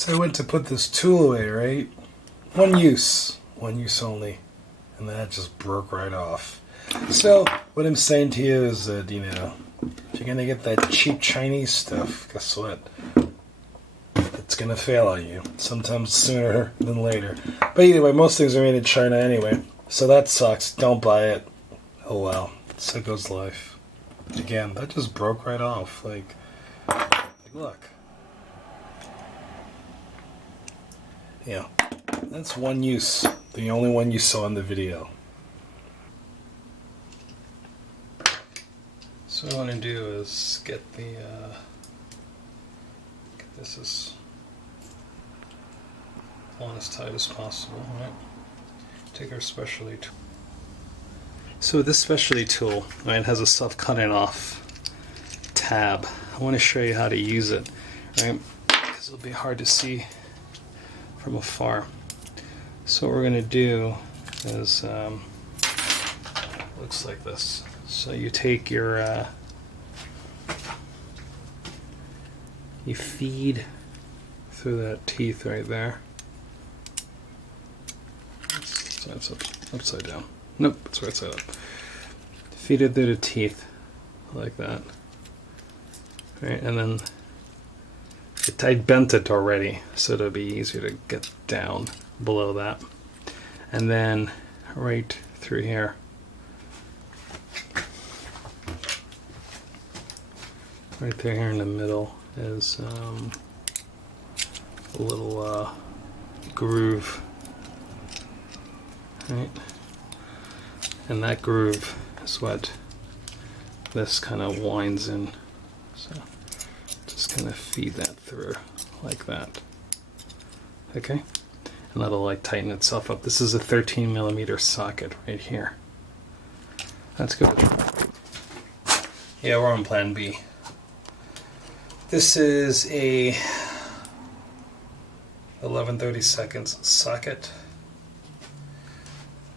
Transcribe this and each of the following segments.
So I went to put this tool away, right? One use only, and that just broke right off. So what I'm saying to you is that, you know, if you're gonna get that cheap Chinese stuff, guess what? It's gonna fail on you, sometimes sooner than later. But anyway, most things are made in China anyway, so that sucks. Don't buy it. Oh well, so goes life. Again, that just broke right off. Like look. Yeah, that's one use. The only one you saw in the video. So what I want to do is get the get this on as tight as possible. Right? Take our specialty tool. So with this specialty tool, right, it has a self-cutting off tab. I want to show you how to use it, right? Because it'll be hard to see from afar. So what we're going to do is looks like this. So you take your you feed through that teeth right there. So it's upside down. Nope, it's right side up. Feed it through the teeth like that. Right, and then I bent it already, so it'll be easier to get down below that. And then right through here. Right there here in the middle is a little groove. Right? And that groove is what this kind of winds in. So just kind of feed that through like that. Okay? And that'll like tighten itself up. This is a 13mm socket right here. Let's go. Yeah, we're on plan B. This is a 11/32 socket.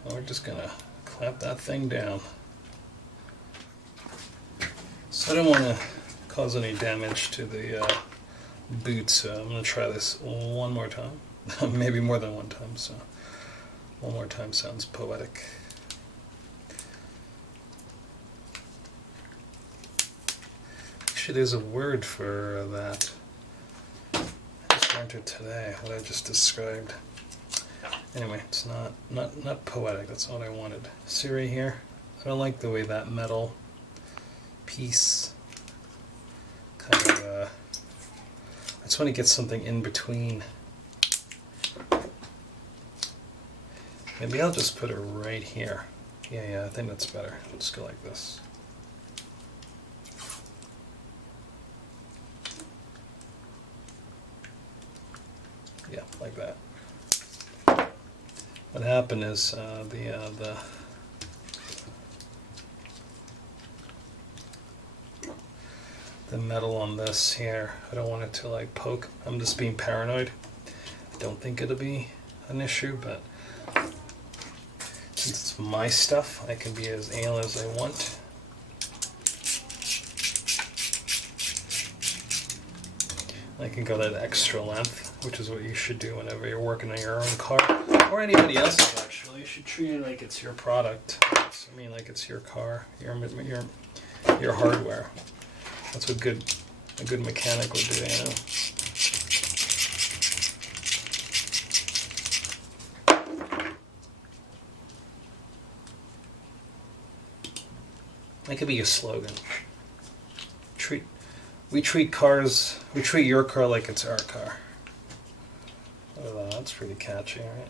We're just gonna clamp that thing down. So I don't want to cause any damage to the boot, so I'm going to try this one more time. Maybe more than one time, so one more time sounds poetic. Actually, there's a word for that. I just learned it today, what I just described. Anyway, it's not poetic, that's what I wanted. See right here? I don't like the way that metal piece kind of, I just want to get something in between. Maybe I'll just put it right here. Yeah, I think that's better. I'll just go like this. Yeah, like that. What happened is the metal on this here, I don't want it to like poke. I'm just being paranoid. I don't think it'll be an issue, but since it's my stuff, I can be as anal as I want. I can go that extra length, which is what you should do whenever you're working on your own car, or anybody else's actually. You should treat it like it's your product. I mean, like it's your car, your hardware. That's what a good mechanic would do, you know. That could be a slogan. We treat your car like it's our car. Oh, that's pretty catchy, right?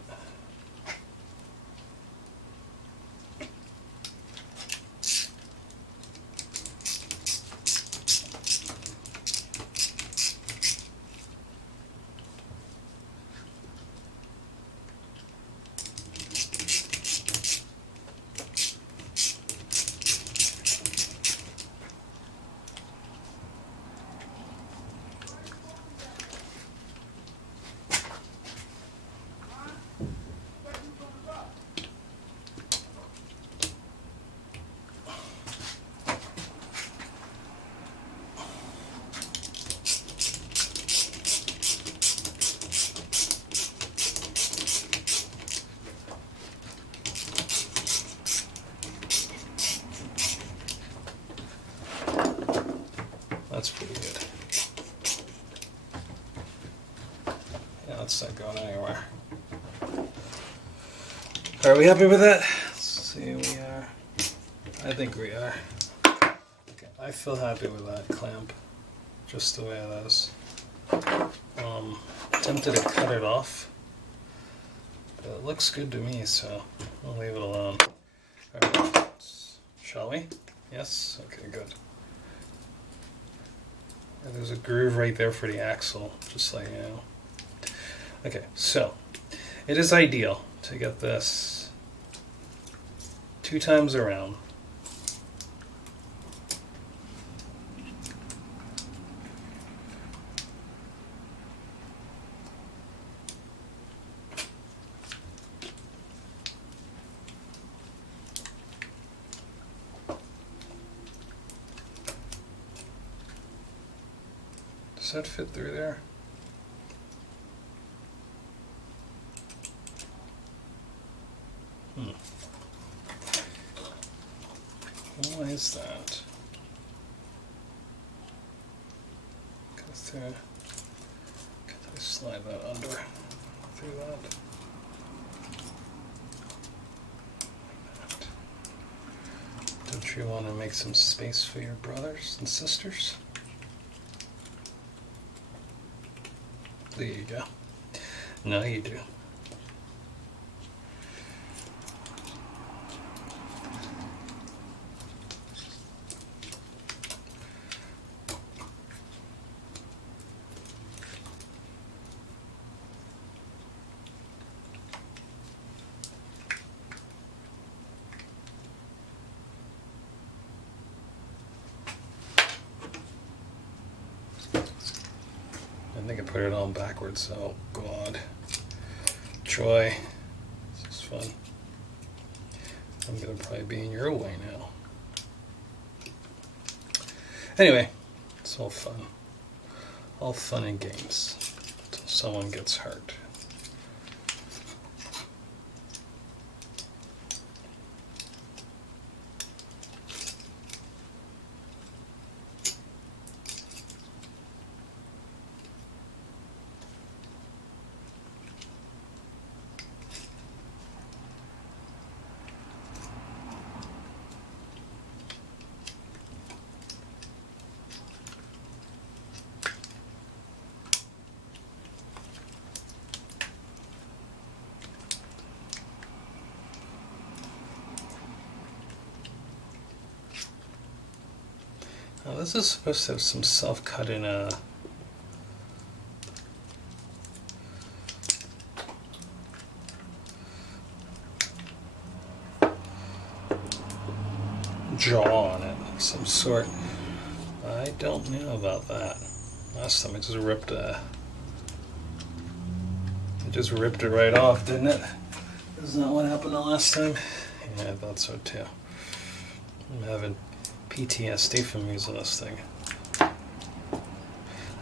That's not going anywhere. Are we happy with that? Let's see, we are. I think we are. Okay, I feel happy with that clamp, just the way it is. Tempted to cut it off, but it looks good to me, so I'll leave it alone. Alright, shall we? Yes? Okay, good. And there's a groove right there for the axle, just like, you know. Okay, so it is ideal to get this 2 times around. Does that fit through there? Why is that? Go through. Can I slide that under through that? Like that. Don't you want to make some space for your brothers and sisters? There you go. Now you do. I think I put it on backwards, oh god. Troy, this is fun. I'm gonna probably be in your way now. Anyway, it's all fun. All fun and games until someone gets hurt. Now this is supposed to have some self-cutting jaw on it of some sort. I don't know about that. Last time it just ripped it right off, didn't it? Isn't that what happened the last time? Yeah, I thought so too. I'm having PTSD from using this thing.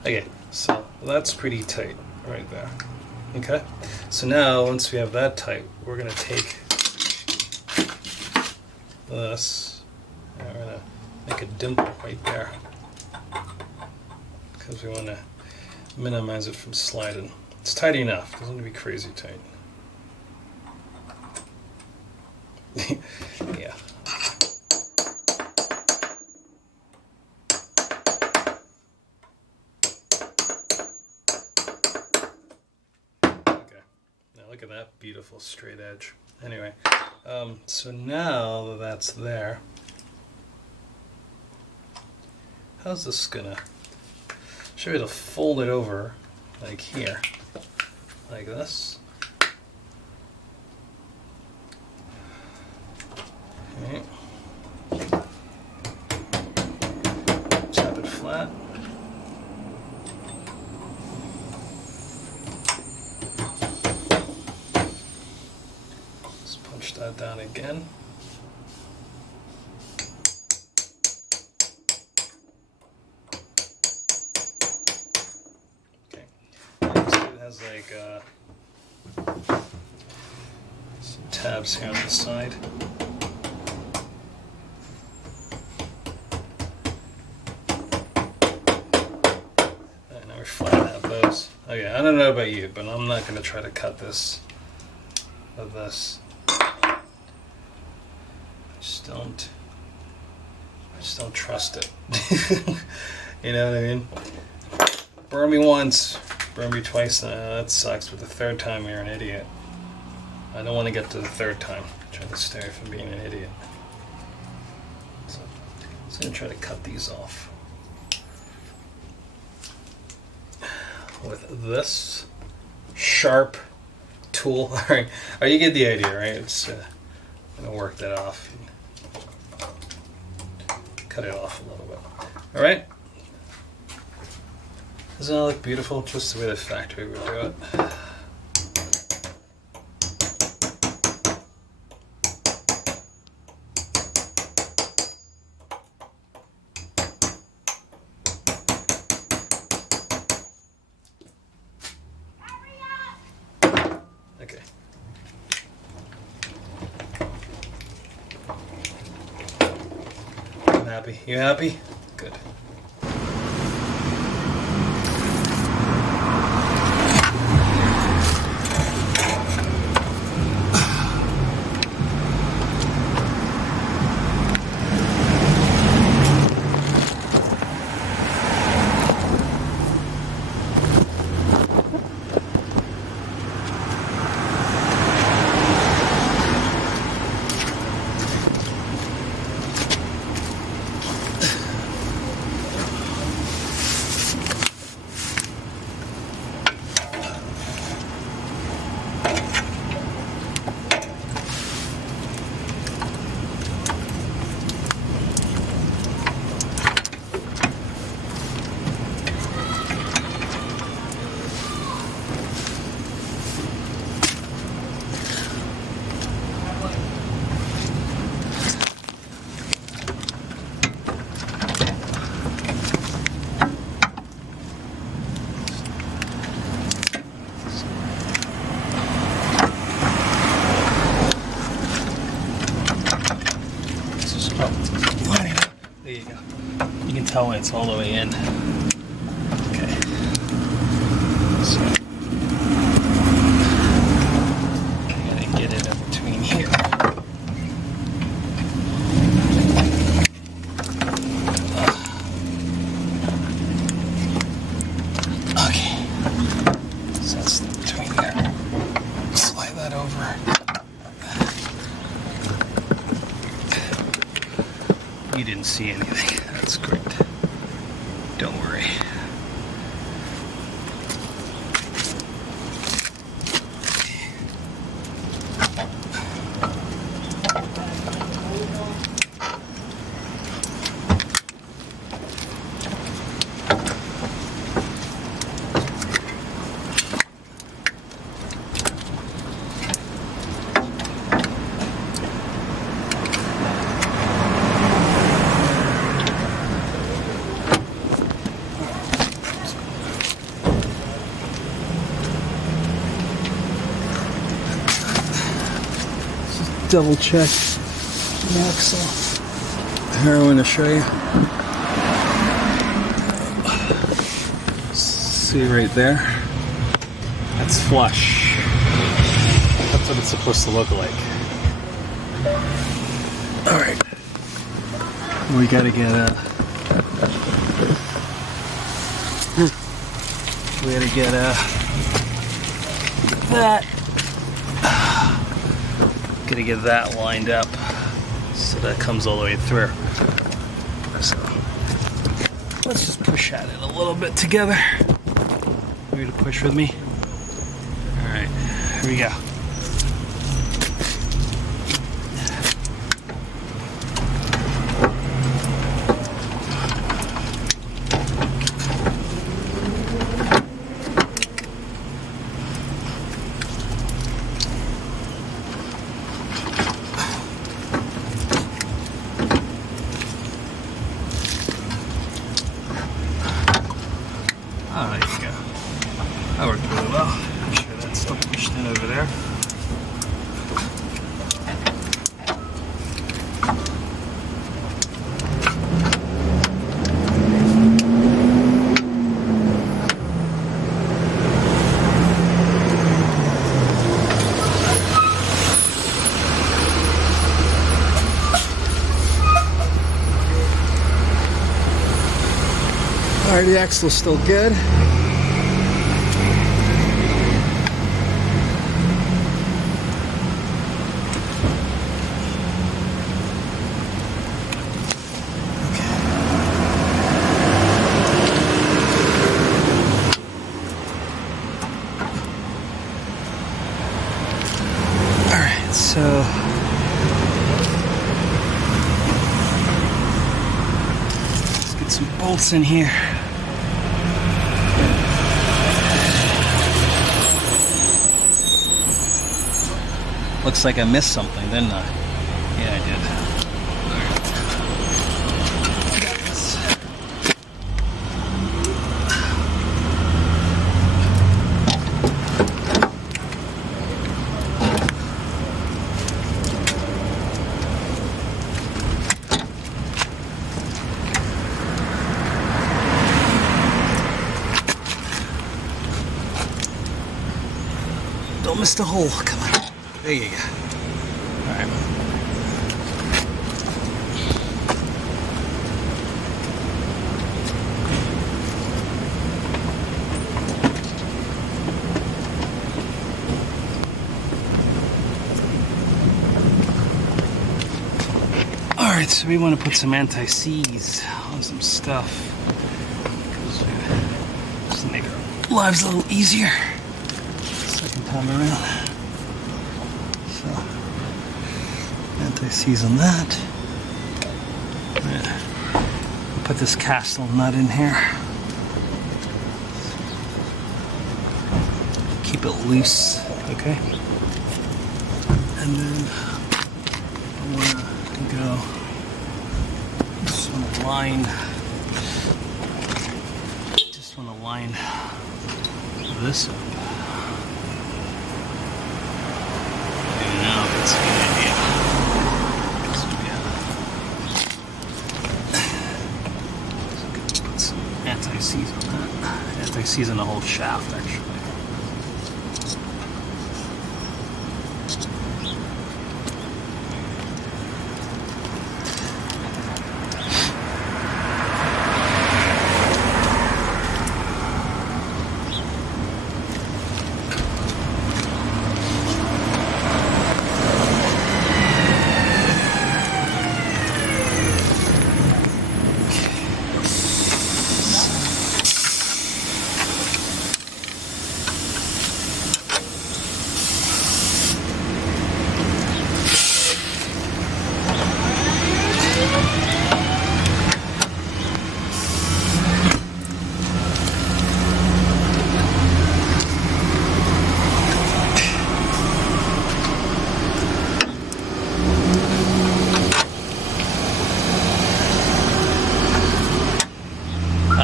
Okay, so that's pretty tight right there. Okay, so now once we have that tight, we're going to take this and we're going to make a dimple right there because we want to minimize it from sliding. It's tight enough, it doesn't need to be crazy tight. Yeah. Look at that beautiful straight edge. Anyway, so now that that's there, how's this gonna? Should be able to fold it over like here, like this. Okay. Tap it flat. Punch that down again. Okay. It has like some tabs here on the side. Alright, now we flatten out those. Okay, I don't know about you, but I'm not going to try to cut this with this. I just don't trust it. You know what I mean? Burn me once, burn me twice. That sucks, but the third time you're an idiot. I don't want to get to the third time. Try to stay from being an idiot. So I'm just going to try to cut these off with this sharp tool. Alright, oh, you get the idea, right? It's I'm going to work that off. Cut it off a little bit. Alright? Doesn't that look beautiful? Just the way the factory would do it. Okay. I'm happy. You happy? Good. There you go. You can tell when it's all the way in. Okay. So I gotta get it in between here. Okay. So that's between there. Slide that over. You didn't see anything. That's great. Don't worry. Double check the axle. Here, I want to show you. See right there? That's flush. That's what it's supposed to look like. Alright. We gotta get that. Gonna get that lined up so that comes all the way through. So let's just push at it a little bit together. Ready to push with me? Alright, here we go. Oh, there you go. That worked really well. I'm sure that's still pushed in over there. Alright, the axle's still good. So let's get some bolts in here. Looks like I missed something, didn't I? Yeah, I did. Don't miss the hole. Come on. There you go. All right. All right, so we want to put some anti-seize on some stuff. Just to make our lives a little easier. Second time around. So, anti-seize on that. We'll put this castle nut in here. Keep it loose, okay? And then I want to go just want to line this up. That's a good idea. So put some anti-seize on that. Anti-seize on the whole shaft, actually.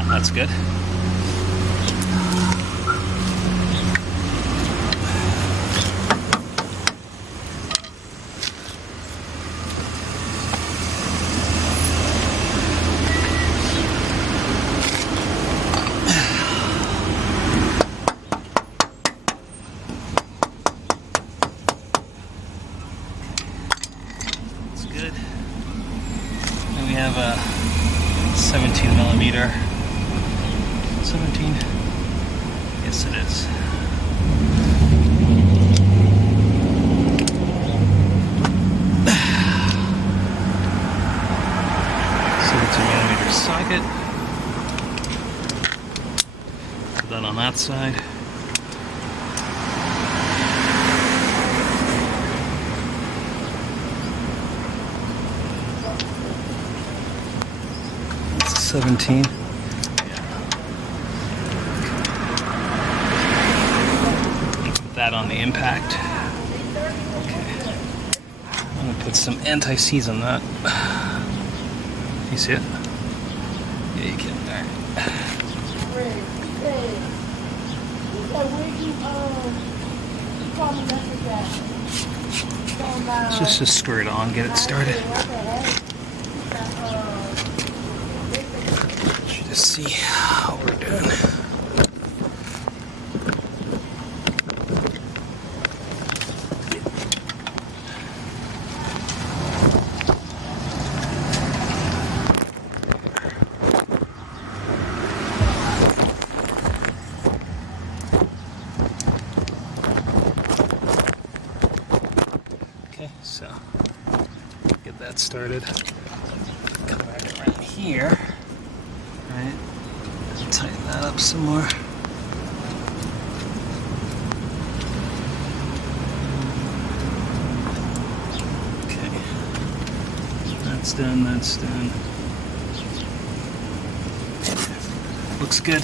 That's good. That's good. And we have a 17 millimeter. 17? Yes, it is. 17mm socket. Put that on that side. That's a 17. That on the impact. Okay. I'm gonna put some anti-seize on that. You see it? Yeah, you can. Alright. Just screw it on, get it started. Let's just see how we're doing. good. Come back around here, right? Tighten that up some more. Okay, that's done. That's done. Looks good.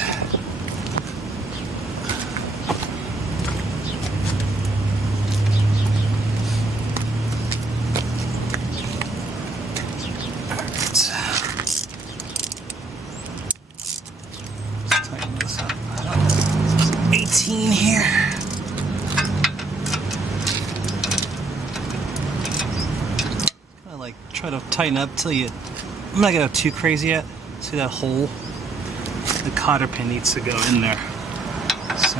Tighten this up. 18 here. Kind of like try to tighten up till you. I'm not gonna go too crazy yet. See that hole? The cotter pin needs to go in there. So.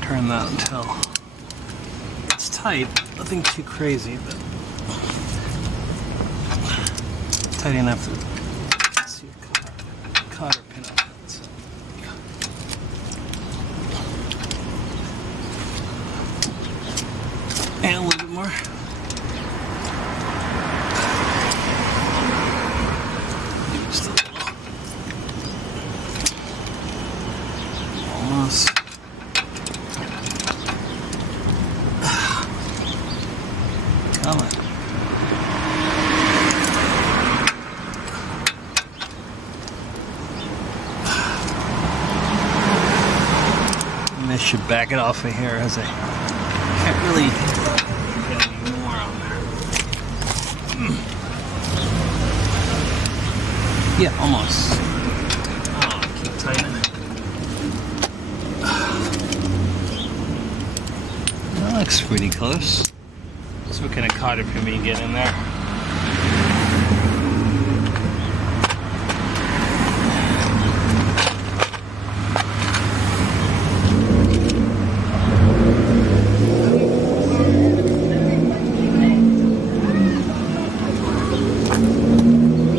Turn that until it's tight. Nothing too crazy, but tight enough to see a cotter pin on it. So, and a little bit more. Maybe just a little. Almost. Come on. And I should back it off of here as I can't really get any more on there. Yeah, almost. Oh, keep tightening it. That looks pretty close. So what kind of cotter pin we can get in there?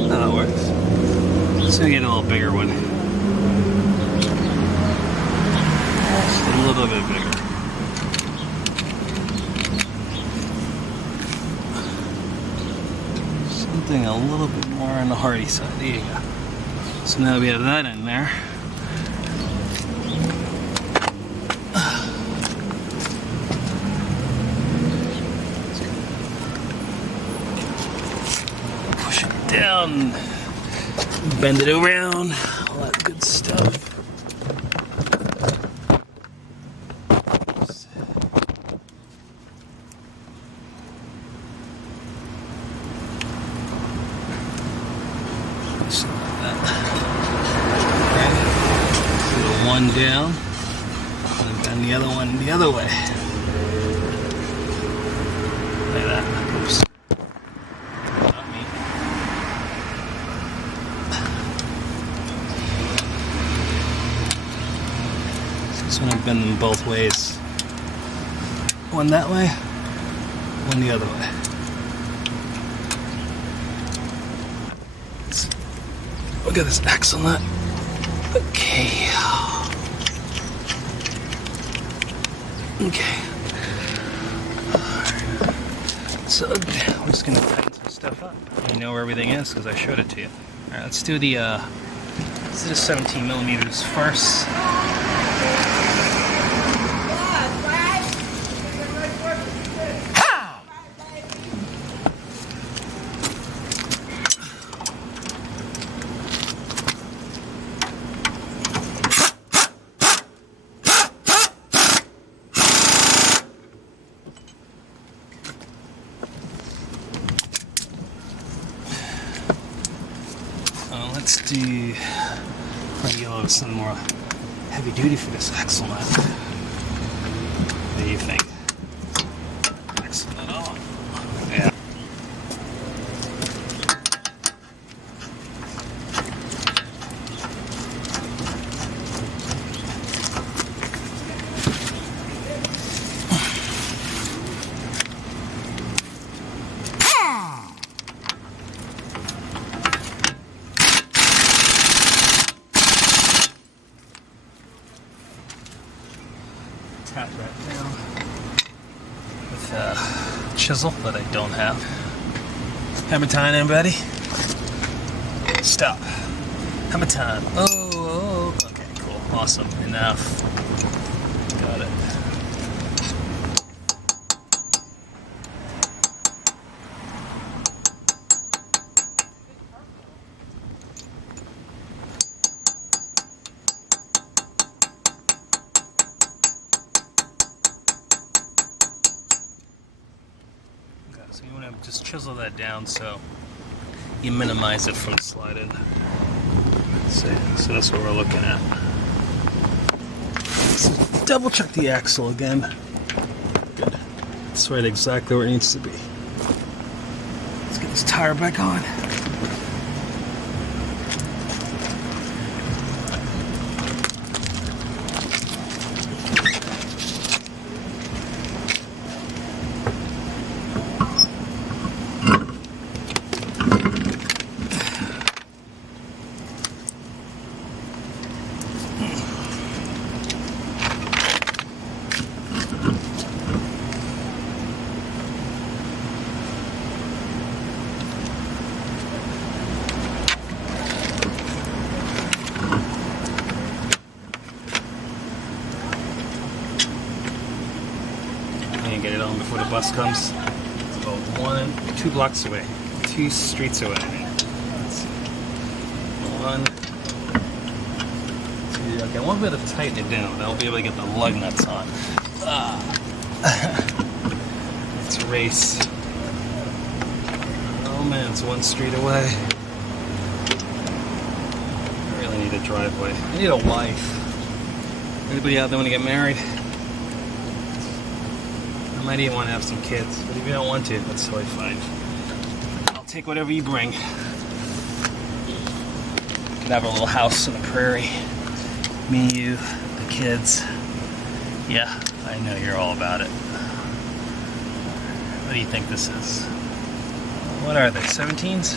That works. So we get a little bigger one. Just a little bit bigger. Something a little bit more on the hardy side. There you go. So now we have that in there. Push it down, bend it around, all that good stuff. One down, and then the other one the other way. Like that. Oops. Not me. So this one I bend them both ways. One that way, one the other way. Look at this axle nut. Okay. Okay. So we're just gonna tighten some stuff up. You know where everything is because I showed it to you. All right, let's do the 17 millimeters first. Let's do regular, some more heavy duty for this axle nut. What do you think? Axle nut on. Yeah. with a chisel that I don't have. Hammer time, everybody. Stop. Hammer time. Oh, okay, cool. Awesome. Enough. Got it. So you want to just chisel that down so you minimize it from sliding. So that's what we're looking at. So double check the axle again. Good. It's right exactly where it needs to be. Let's get this tire back on. Get it on before the bus comes. It's about 2 blocks away, 2 streets away. Let's see. 1, 2. Okay, I won't be able to tighten it down. I'll be able to get the lug nuts on. Let's race. Oh man, it's 1 street away. I really need a driveway. I need a wife. Anybody out there want to get married? I might even want to have some kids, but if you don't want to, that's totally fine. I'll take whatever you bring. You can have a little house in the prairie. Me, you, the kids. Yeah, I know you're all about it. What do you think this is? What are they, 17s?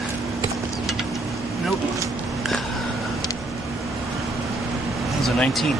Nope. Those are 19.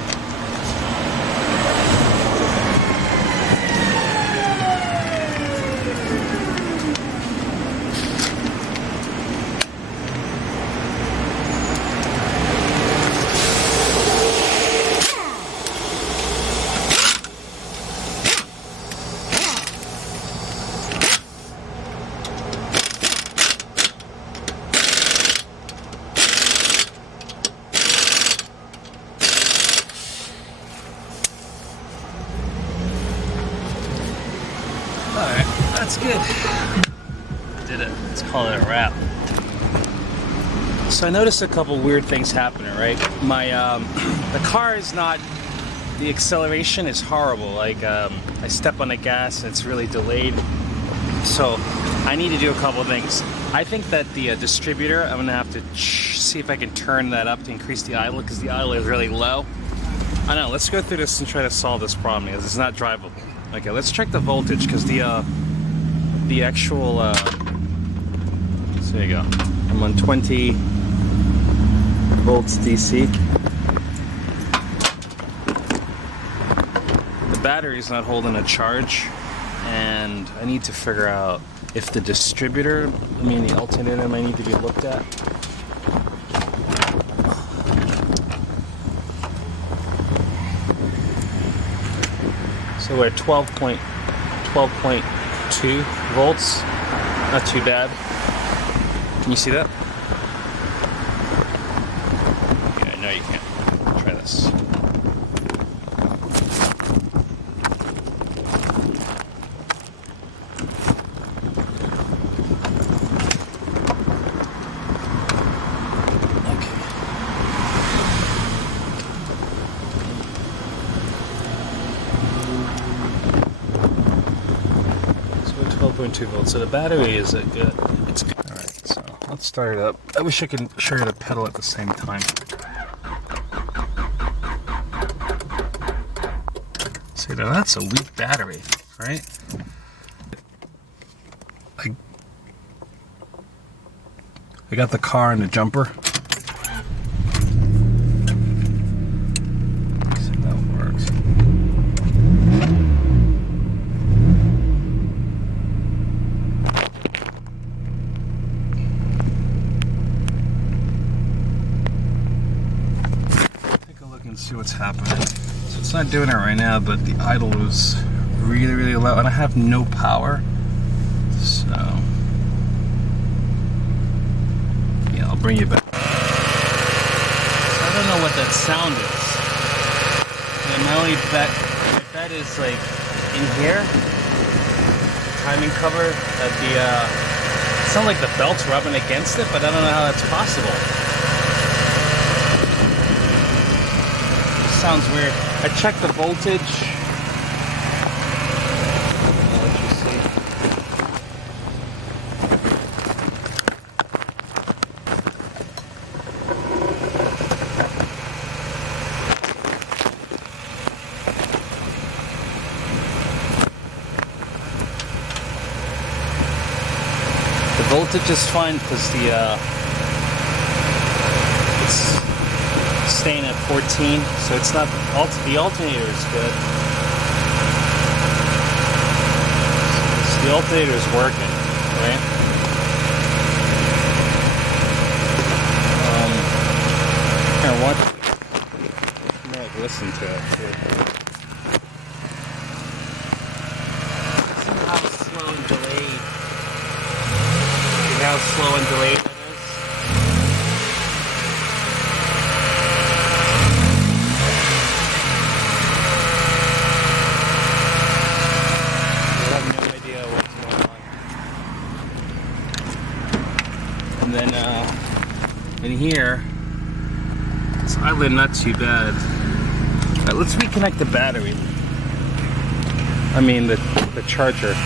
Alright, that's good. Did it. Let's call it a wrap. So I noticed a couple weird things happening, right? My, the car is not, the acceleration is horrible. Like, I step on the gas and it's really delayed. So I need to do a couple things. I think that the distributor, I'm gonna have to see if I can turn that up to increase the idle, because the idle is really low. I know, let's go through this and try to solve this problem, because it's not drivable. Okay, let's check the voltage, because the actual, so there you go. I'm on 20 volts DC. The battery's not holding a charge, and I need to figure out if the distributor, the alternator might need to be looked at. So we're at 12.2 volts. Not too bad. Can you see that? Yeah, no you can't. Try this. So 12.2 volts. So the battery is good. It's good. All right. So let's start it up. I wish I could show you the pedal at the same time. See, now that's a weak battery, right? I got the car in the jumper. See if that works. what's happening. So it's not doing it right now, but the idle was really, really low, and I have no power. So yeah, I'll bring you back. So I don't know what that sound is. And my only bet is like in here, the timing cover, that the it sounds like the belt's rubbing against it, but I don't know how that's possible. It sounds weird. I checked the voltage. I'll let you see. The voltage is fine because it's staying at 14, so it's not the alternator is good. So the alternator is working, right? Here, watch. I might listen to it. Somehow slow and delayed. See how slow and delayed that is? I have no idea what's going on. And then in here, it's idling not too bad. Alright, let's reconnect the battery. I mean the charger.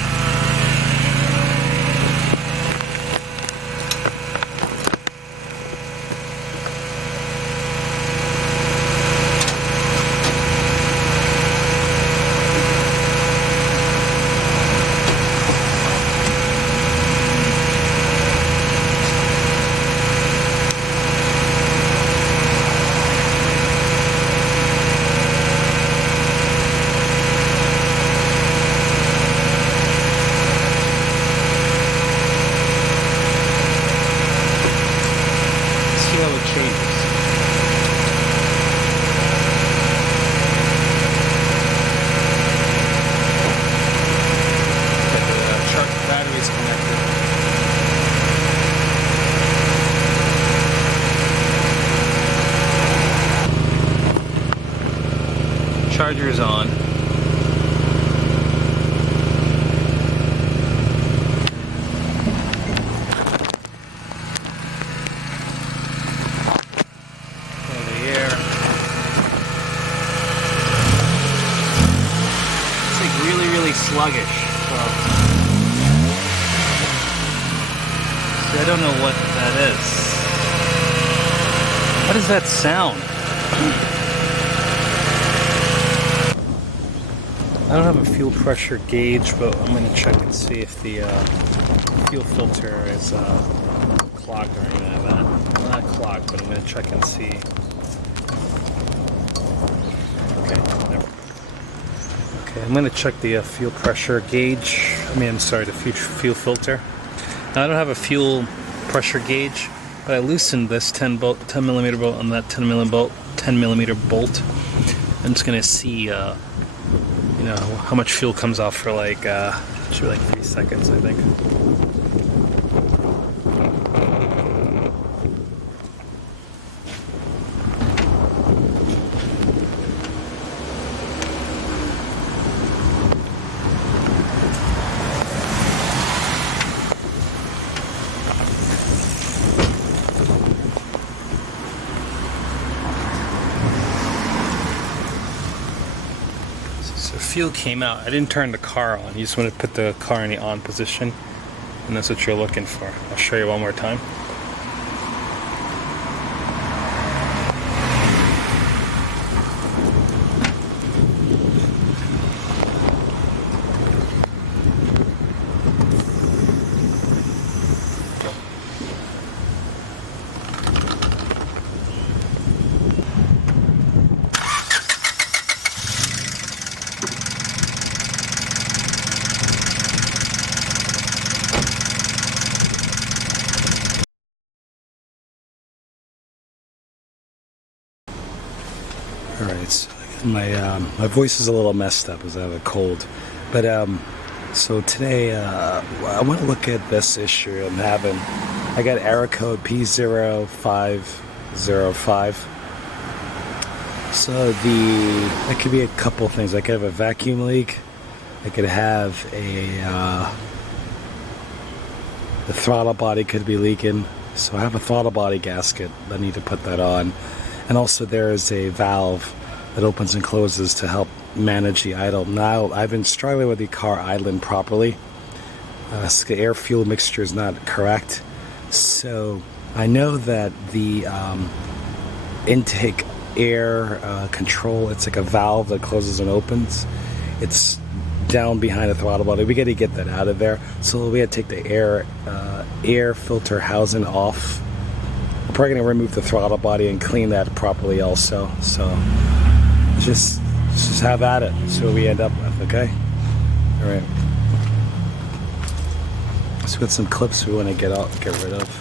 Charger's on. Over here. It's like really, really sluggish. So I don't know what that is. What does that sound? I don't have a fuel pressure gauge, but I'm going to check and see if the fuel filter is clogged or anything like that. Well, not clogged, but I'm going to check and see. Okay, whatever. Okay, I'm going to check the fuel pressure gauge. I'm sorry, the fuel filter. Now, I don't have a fuel pressure gauge, but I loosened this 10 millimeter bolt on that 10 millimeter bolt. I'm just going to see how much fuel comes off for like, should be like 3 seconds, I think. So fuel came out. I didn't turn the car on. You just want to put the car in the on position, and that's what you're looking for. I'll show you one more time. My voice is a little messed up as I have a cold. But so today I want to look at this issue I'm having. I got error code P0505. So that could be a couple things. I could have a vacuum leak. I could have the throttle body could be leaking. So I have a throttle body gasket. I need to put that on. And also there is a valve that opens and closes to help manage the idle. Now I've been struggling with the car idling properly. The air fuel mixture is not correct. So I know that the intake air control, it's like a valve that closes and opens. It's down behind the throttle body. We got to get that out of there. So we got to take the air filter housing off. I'm probably going to remove the throttle body and clean that properly also. So just have at it. See what we end up with, okay? All right. So we got some clips we want to get rid of.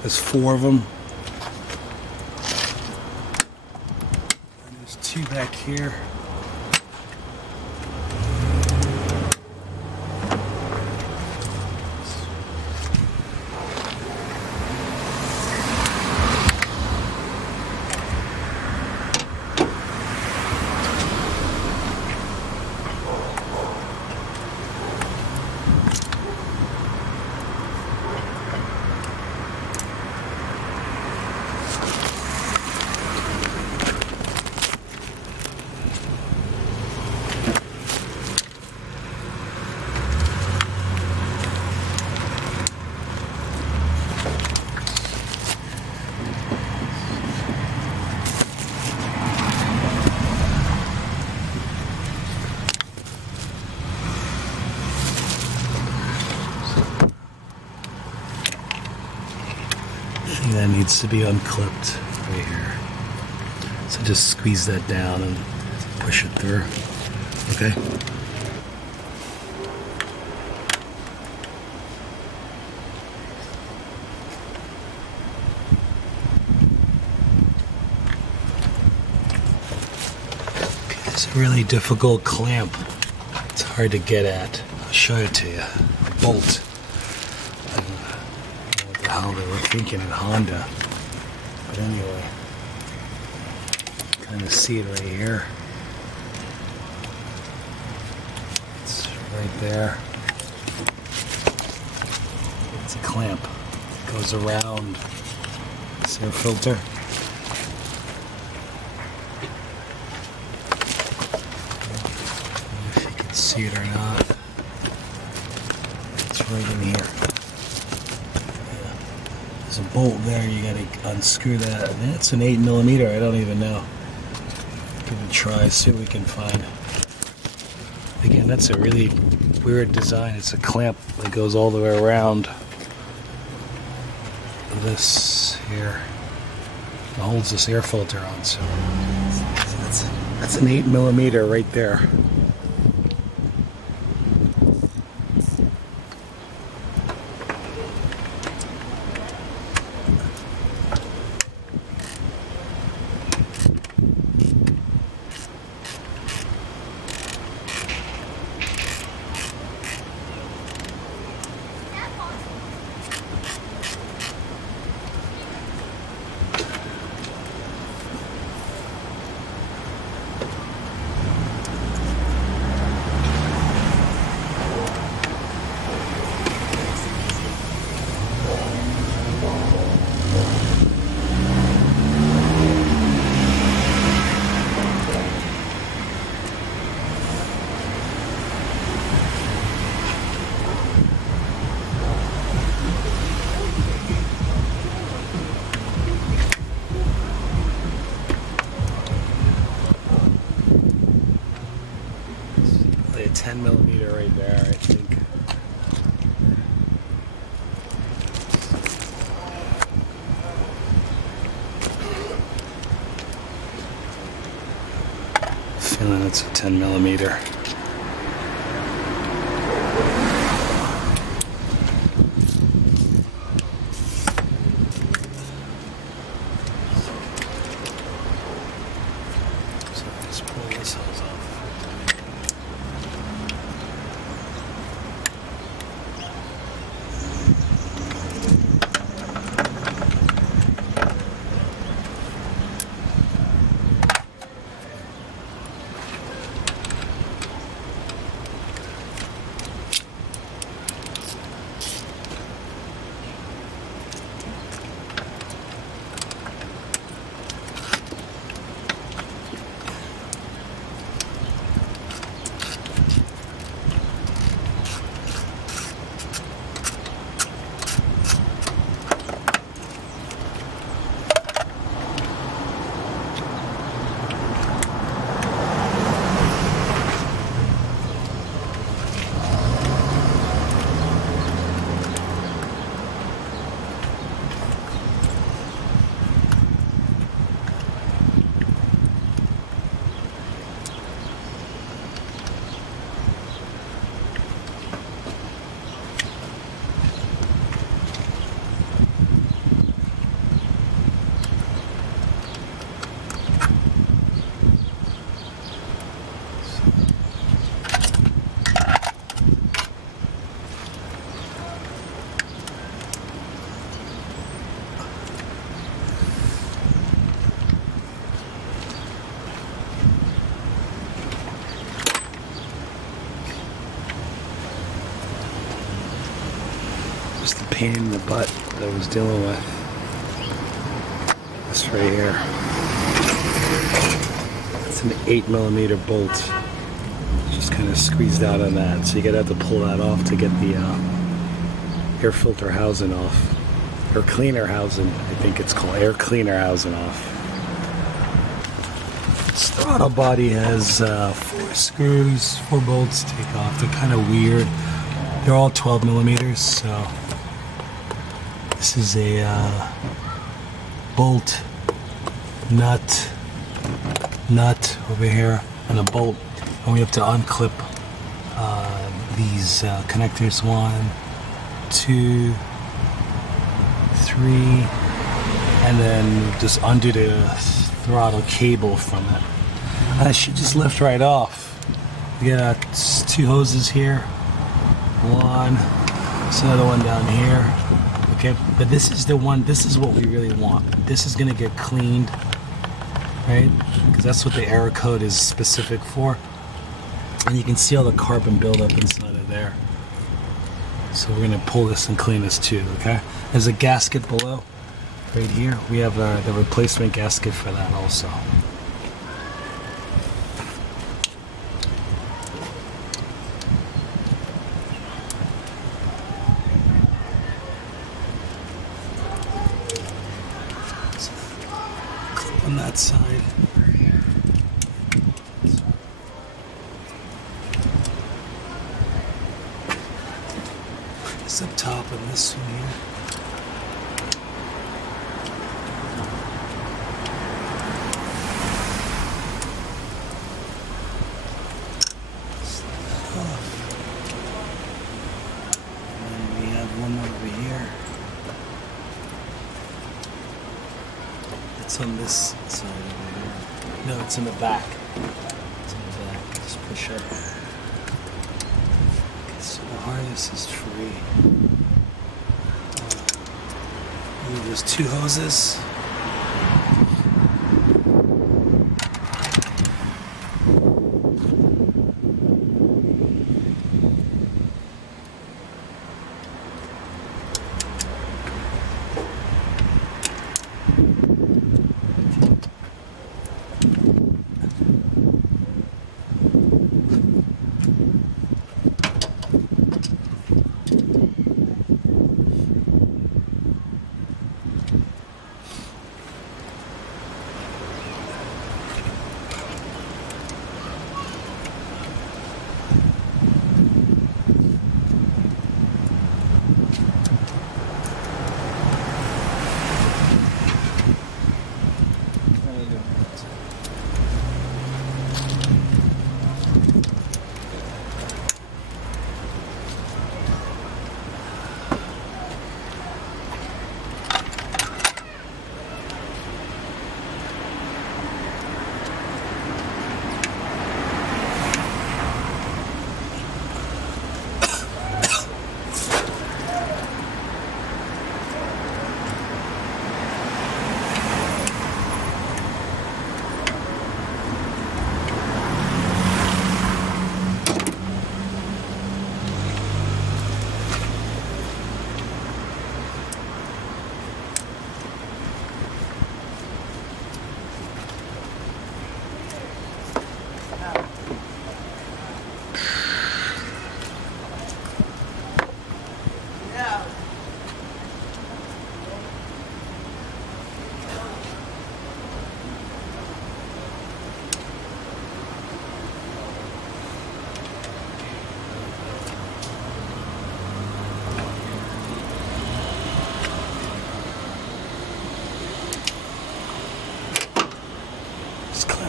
There's 4 of them. And there's 2 back here. That needs to be unclipped right here. So just squeeze that down and push it through. Okay? It's a really difficult clamp. It's hard to get at. I'll show it to you. A bolt. How they were thinking in Honda, but anyway, kind of see it right here. It's right there. It's a clamp. It goes around this air filter. I don't know if you can see it or not. It's right in here. There's a bolt there, you gotta unscrew that. And that's an 8mm, I don't even know. Give it a try, see what we can find. Again, that's a really weird design. It's a clamp that goes all the way around this here. It holds this air filter on, so that's an 8mm right there. A 10mm right there, I think. Feeling it's a 10mm. pain in the butt that I was dealing with. This right here. It's an 8mm bolt. Just kind of squeezed out on that, so you're gonna have to pull that off to get the air filter housing off. Air cleaner housing, I think it's called. Air cleaner housing off. This throttle body has 4 screws, 4 bolts to take off. They're kind of weird. They're all 12mm, so this is a bolt, nut over here, and a bolt. And we have to unclip these connectors. 1, 2, 3, and then just undo the throttle cable from it. I should just lift right off. We got 2 hoses here. 1, there's another one down here. Okay, but this is the one. This is what we really want. This is gonna get cleaned, right? Because that's what the error code is specific for. And you can see all the carbon buildup inside of there. So we're gonna pull this and clean this too, okay? There's a gasket below, right here. We have the replacement gasket for that also. So, clip on that side. Up top of this one here. Slide that off. And then we have one over here. It's on this side over here. No, it's in the back. It's in the back. Just push up. So the harness is free. There's 2 hoses.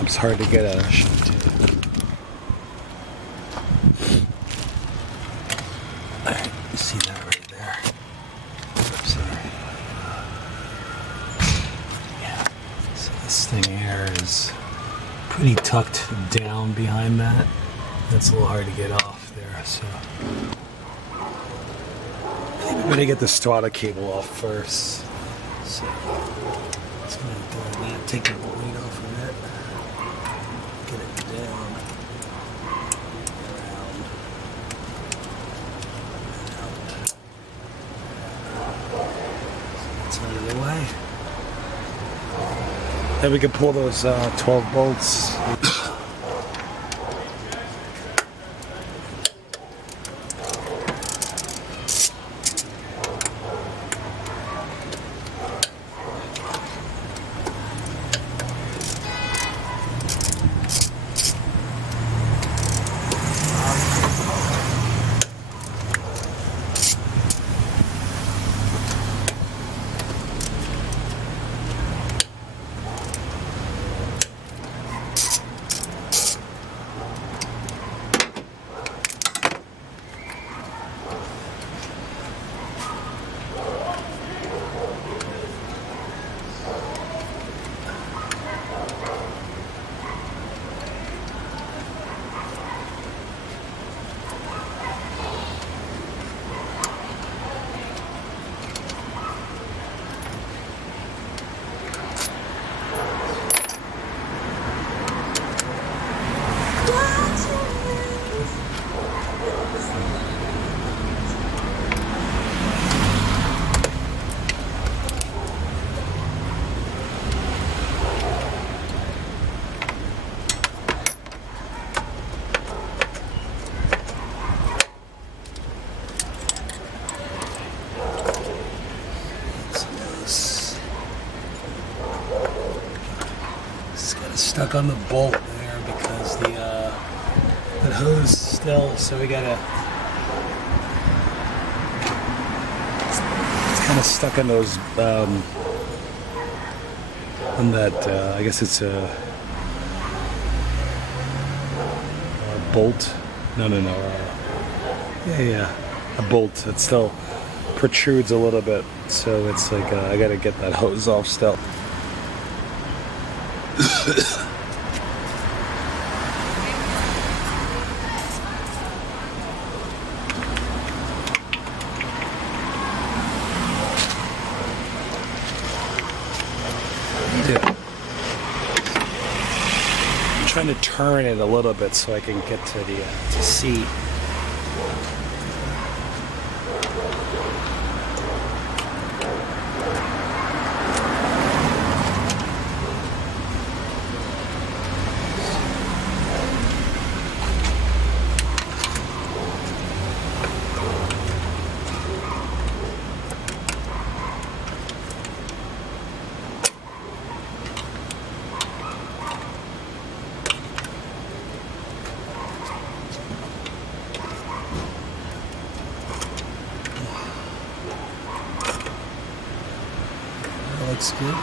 It's hard to get a shot to. Alright, you see that right there. Oops, sorry. Yeah. So this thing here is pretty tucked down behind that. That's a little hard to get off there, so I think we're gonna get the throttle cable off first. So it's gonna do that, take the weight off of it. Get it down, around, and out. Then we can pull those 12 bolts. Stuck on the bolt there because the hose still, so we gotta, it's kind of stuck on those on that I guess it's a bolt, no a bolt that still protrudes a little bit, so it's like I gotta get that hose off still. I'm trying to turn it a little bit so I can get to the to seat. Looks good.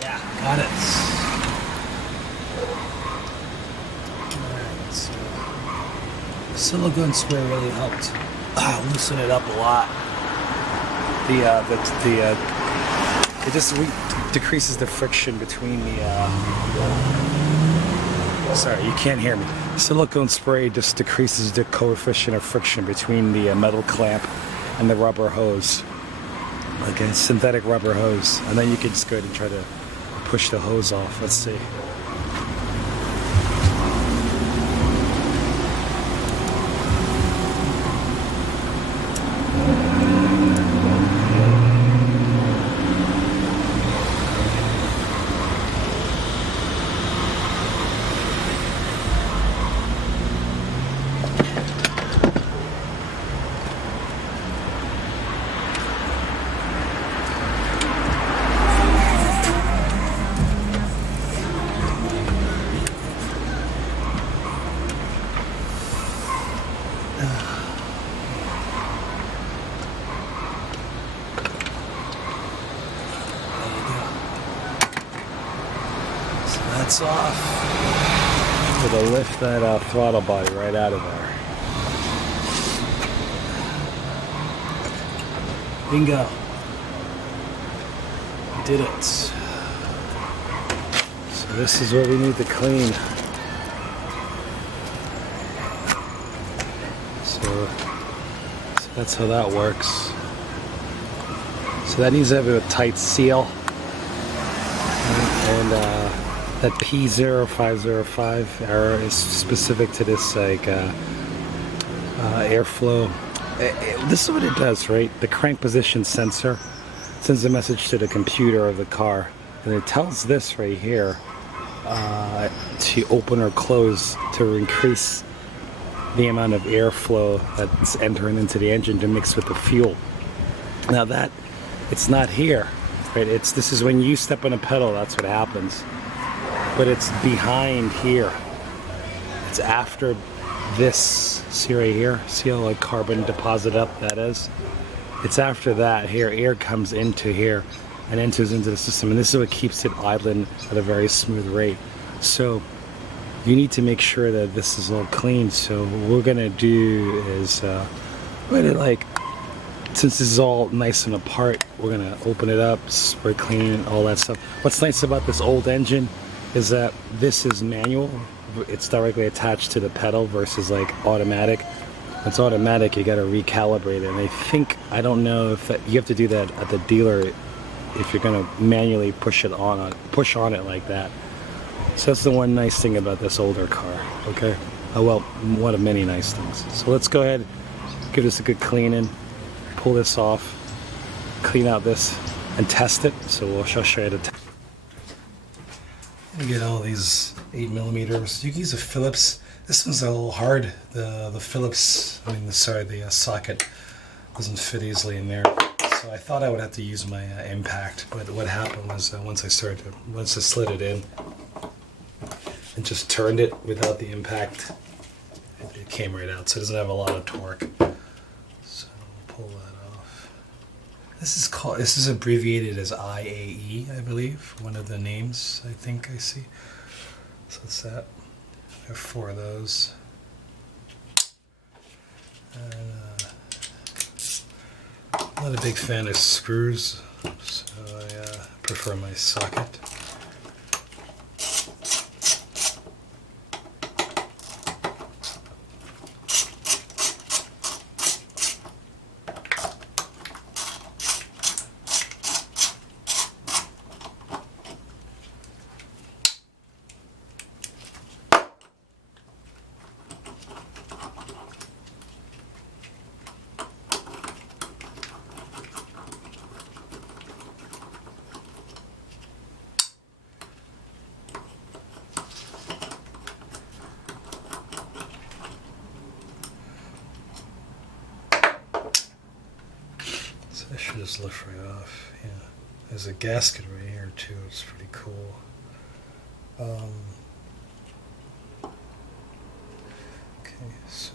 Yeah, got it. Alright, so the silicone spray really helped loosen it up a lot. It just decreases the friction between the sorry, you can't hear me. Silicone spray just decreases the coefficient of friction between the metal clamp and the rubber hose, like a synthetic rubber hose. And then you can just go ahead and try to push the hose off. Let's see. That's off. It'll lift that throttle body right out of there. Bingo. We did it. So this is what we need to clean. So that's how that works. So that needs to have a tight seal. And that P0505 error is specific to this like airflow. This is what it does, right? The crank position sensor sends a message to the computer of the car, and it tells this right here to open or close to increase the amount of airflow that's entering into the engine to mix with the fuel. Now that it's not here, right? This is when you step on a pedal, that's what happens. But it's behind here. It's after this. See right here? See how like carbon deposit up that is? It's after that here. Air comes into here and enters into the system, and this is what keeps it idling at a very smooth rate. So you need to make sure that this is all clean. So what we're gonna do is we're gonna, like, since this is all nice and apart, we're gonna open it up, spray clean, all that stuff. What's nice about this old engine is that this is manual. It's directly attached to the pedal versus like automatic. When it's automatic, you gotta recalibrate it. And I don't know if you have to do that at the dealer if you're gonna manually push on it like that. So that's the one nice thing about this older car, okay? Oh, well, one of many nice things. So let's go ahead, give this a good cleaning, pull this off, clean out this, and test it. So we'll show you how to test. You get all these 8mm. You can use a Phillips. This one's a little hard. The Phillips, the socket doesn't fit easily in there. So I thought I would have to use my impact, but what happened was once I slid it in and just turned it without the impact, it came right out. So it doesn't have a lot of torque. So pull that off. This is abbreviated as IAE, I believe. One of the names I think I see. So that's that. I have 4 of those. And, I'm not a big fan of screws, so I prefer my socket. I should just lift right off. Yeah, there's a gasket right here too. It's pretty cool. Okay, so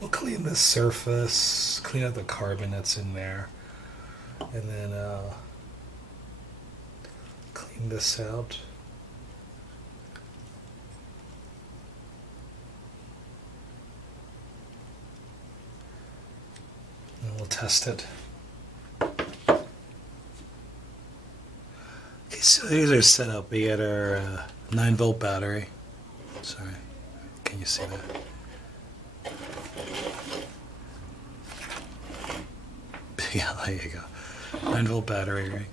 we'll clean this surface, clean out the carbon that's in there, and then clean this out. And we'll test it. Okay, so here's our setup. We got our 9-volt battery. Sorry, can you see that? Yeah, there you go. 9-volt battery, right?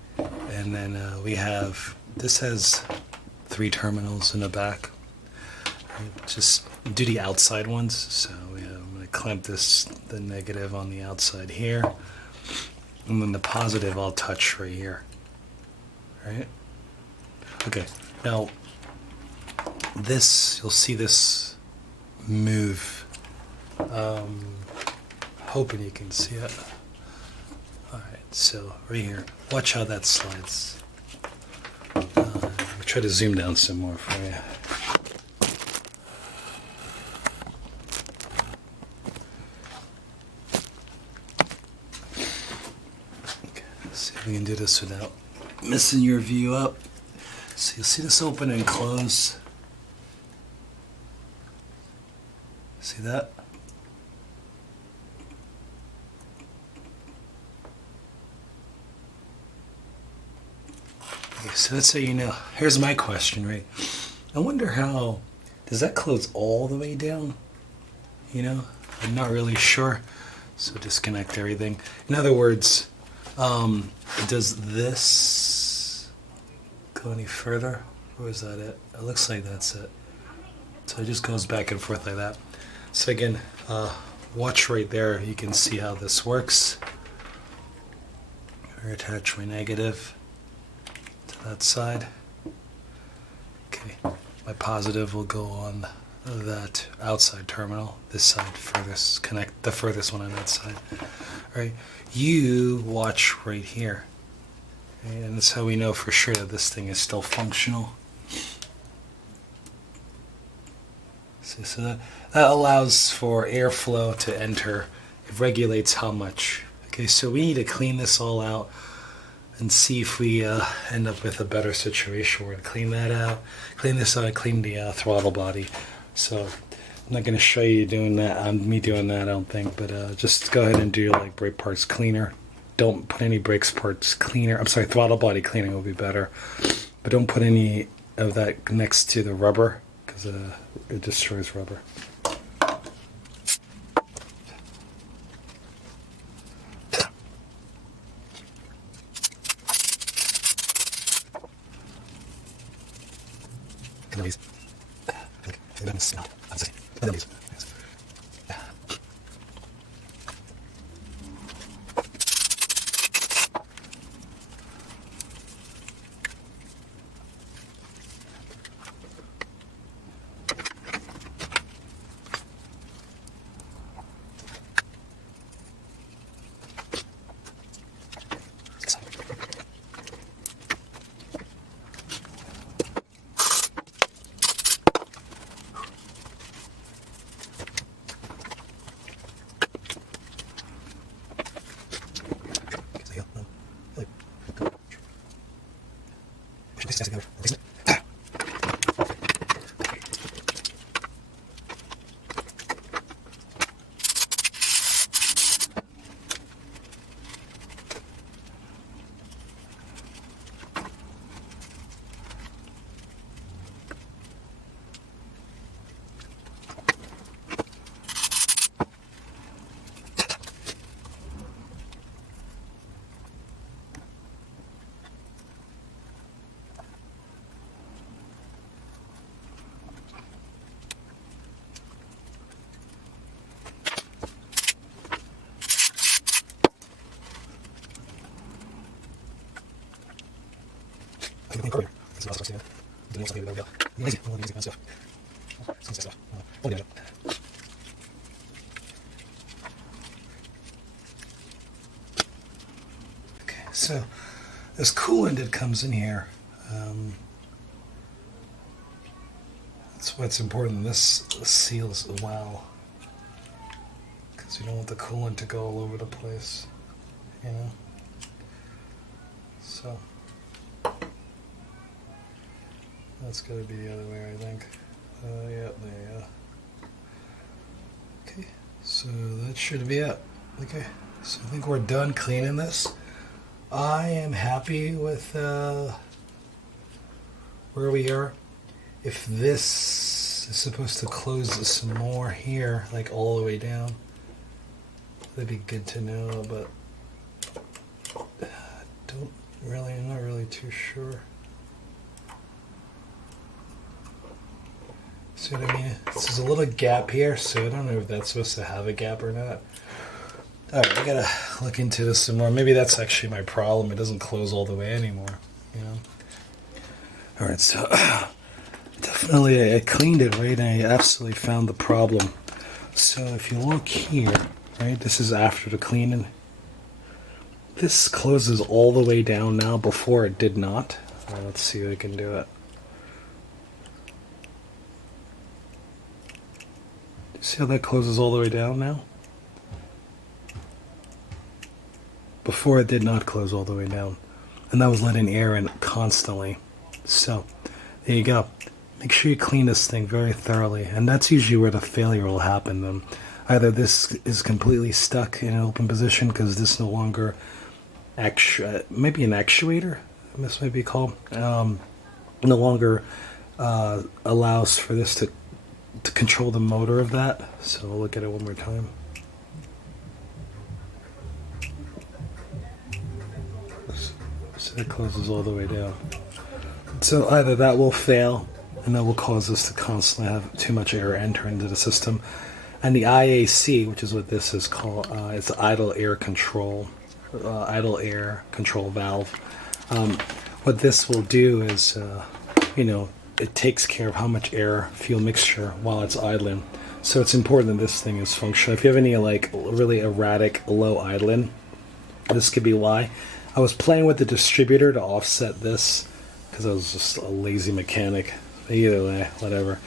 And then this has 3 terminals in the back. Right? Just do the outside ones. So I'm going to clamp the negative on the outside here. And then the positive I'll touch right here. Right? Okay, now you'll see this move. Hoping you can see it. Alright, so right here, watch how that slides. I'll try to zoom down some more for you. Okay, let's see if we can do this without messing your view up. So you'll see this open and close. See that? Okay, so that's how you know. Here's my question, right? I wonder how, does that close all the way down? You know, I'm not really sure. So disconnect everything. In other words, does this go any further? Or is that it? It looks like that's it. So it just goes back and forth like that. So again, watch right there. You can see how this works. I attach my negative to that side. Okay, my positive will go on that outside terminal. This side furthest, connect the furthest one on that side. All right, you watch right here. Okay, and that's how we know for sure that this thing is still functional. See, so that allows for airflow to enter. It regulates how much. Okay, so we need to clean this all out and see if we end up with a better situation. We're going to clean that out, clean this out, clean the throttle body. So I'm not going to show you doing that, me doing that, I don't think, but just go ahead and do your like brake parts cleaner. Don't put any brakes parts cleaner. I'm sorry, throttle body cleaning will be better, but don't put any of that next to the rubber because it destroys rubber. Okay, so this coolant that comes in here, that's why it's important this seals well, because you don't want the coolant to go all over the place, you know. So that's got to be the other way, I think. Yeah, there you go. Okay, so that should be it. Okay, so I think we're done cleaning this. I am happy with where we are. If this is supposed to close this some more here, like all the way down, that'd be good to know, but I'm not really too sure. See what I mean? There's a little gap here, so I don't know if that's supposed to have a gap or not. Alright, I gotta look into this some more. Maybe that's actually my problem. It doesn't close all the way anymore, you know? Alright, so definitely I cleaned it, right? And I absolutely found the problem. So if you look here, right, this is after the cleaning. This closes all the way down now. Before it did not. Let's see if I can do it. See how that closes all the way down now? Before it did not close all the way down. And that was letting air in constantly. So, there you go. Make sure you clean this thing very thoroughly. And that's usually where the failure will happen. Either this is completely stuck in an open position because this no longer, maybe an actuator, this might be called, no longer allows for this to control the motor of that. So we'll look at it one more time. So it closes all the way down. So either that will fail and that will cause us to constantly have too much air enter into the system, And the IAC, which is what this is called, it's idle air control valve. What this will do is, it takes care of how much air fuel mixture while it's idling. So it's important that this thing is functional. If you have any like really erratic low idling, this could be why. I was playing with the distributor to offset this because I was just a lazy mechanic. Either way, whatever.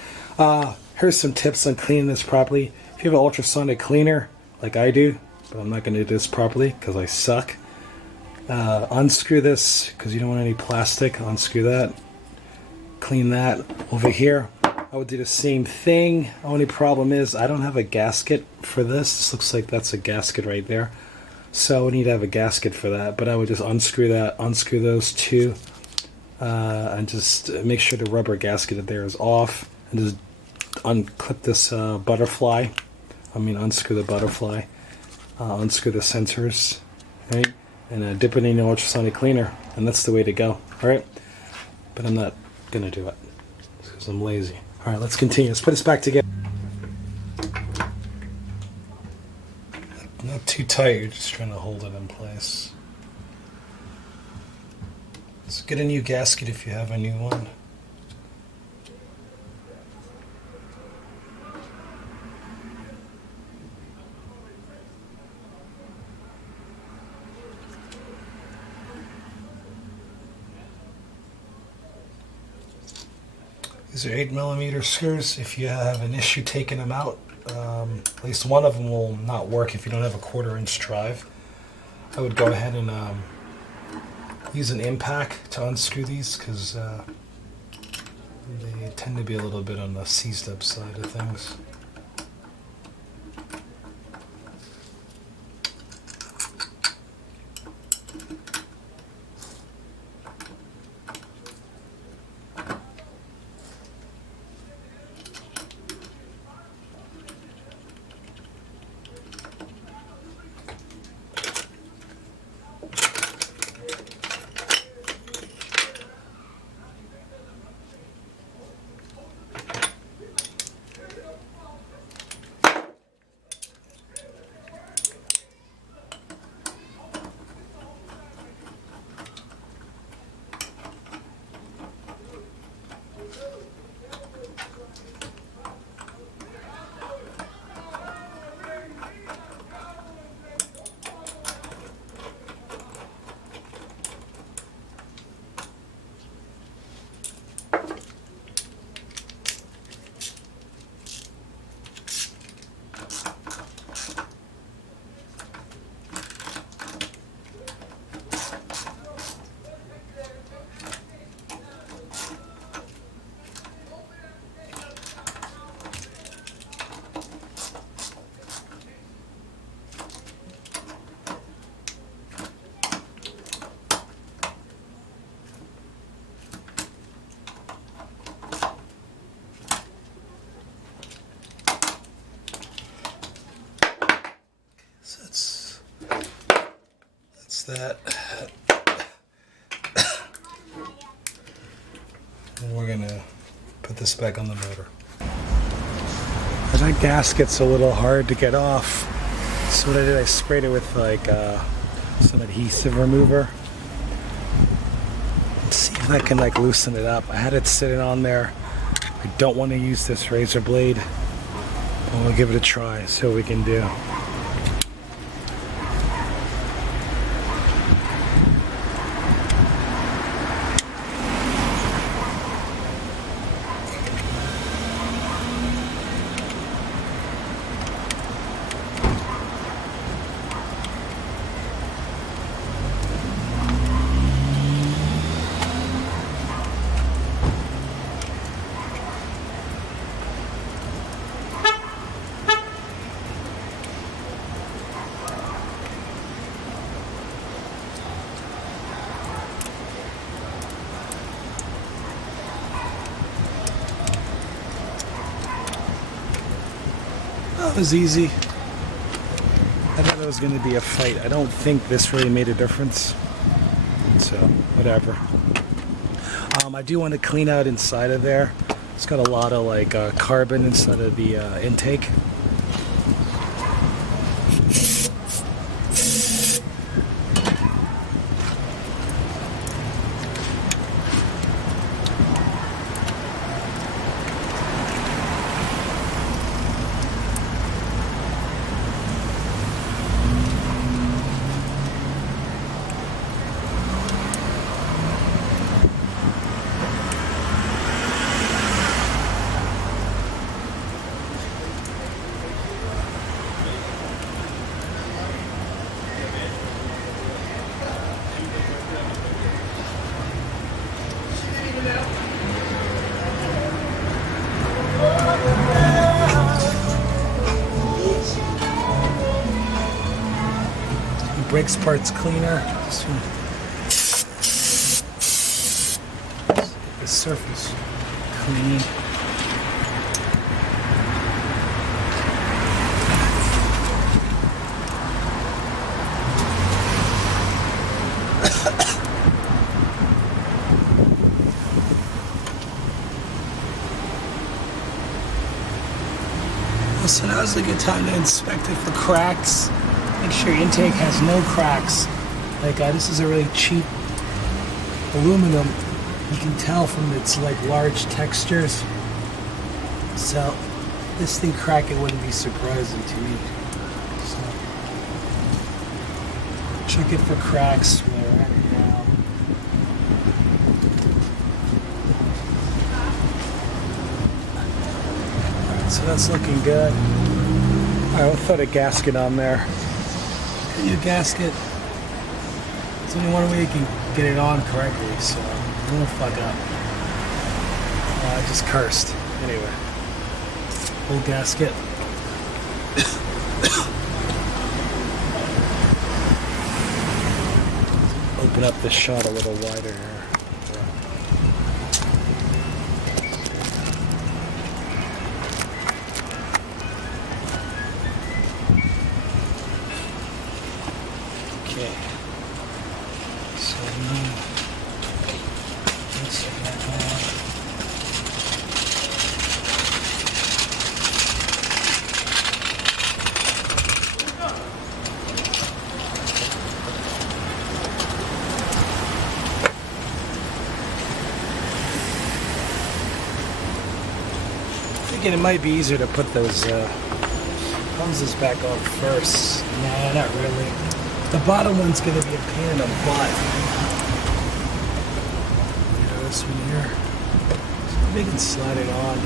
Here's some tips on cleaning this properly. If you have an ultrasonic cleaner, like I do, but I'm not going to do this properly because I suck. Unscrew this because you don't want any plastic. Unscrew that. Clean that. Over here, I would do the same thing. Only problem is I don't have a gasket for this. This looks like that's a gasket right there. So I need to have a gasket for that. But I would just unscrew that, unscrew those two, and just make sure the rubber gasket there is off. And just unclip this butterfly. Unscrew the butterfly. Unscrew the sensors. Right? And dip it in your ultrasonic cleaner. And that's the way to go. Alright? But I'm not going to do it because I'm lazy. Alright, let's continue. Let's put this back together. Not too tight, you're just trying to hold it in place. Let's get a new gasket if you have a new one. These are 8mm screws. If you have an issue taking them out, at least one of them will not work if you don't have a 1/4-inch drive. I would go ahead and use an impact to unscrew these because they tend to be a little bit on the seized up side of things. That, and we're gonna put this back on the motor. That gasket's a little hard to get off, so what I did, I sprayed it with like some adhesive remover. Let's see if I can like loosen it up. I had it sitting on there. I don't want to use this razor blade, but we'll give it a try, see what we can do. That was easy. I thought it was going to be a fight. I don't think this really made a difference. So, whatever. I do want to clean out inside of there. It's got a lot of like carbon inside of the intake. brakes parts cleaner. Just get the surface clean. So now's a good time to inspect it for cracks. Make sure your intake has no cracks. Like this is a really cheap aluminum. You can tell from its like large textures. So this thing crack, it wouldn't be surprising to me. So check it for cracks where right now. So that's looking good. Alright, we'll throw a gasket on there. New gasket. There's only one way you can get it on correctly, so don't fuck up. I just cursed. Anyway. Full gasket. Open up the shot a little wider here. Okay, so now let's get back on. Thinking it might be easier to put those hoses back on first. Nah, not really. The bottom one's going to be a pain in the butt. You know, this one here. So we can slide it on.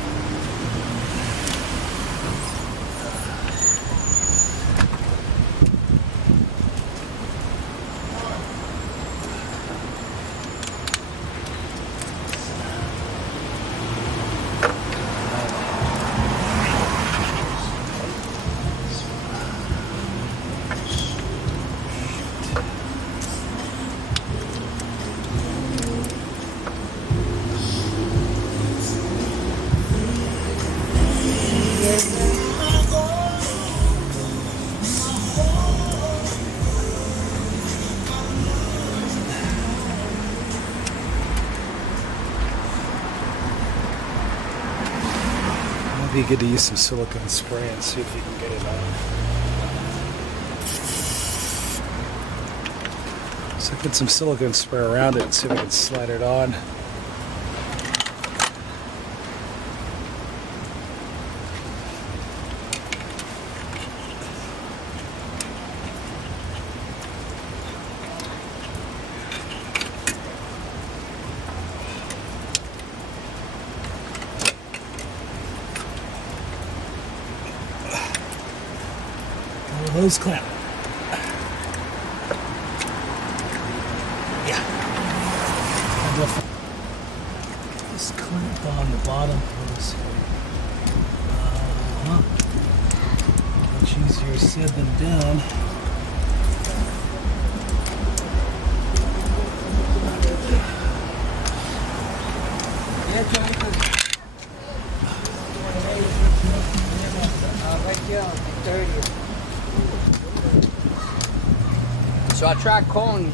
It'd be good to use some silicone spray and see if you can get it on. So put some silicone spray around it and see if we can slide it on. Hose clamp. Yeah. This clamp on the bottom hose. Much easier said than done. So I tried calling.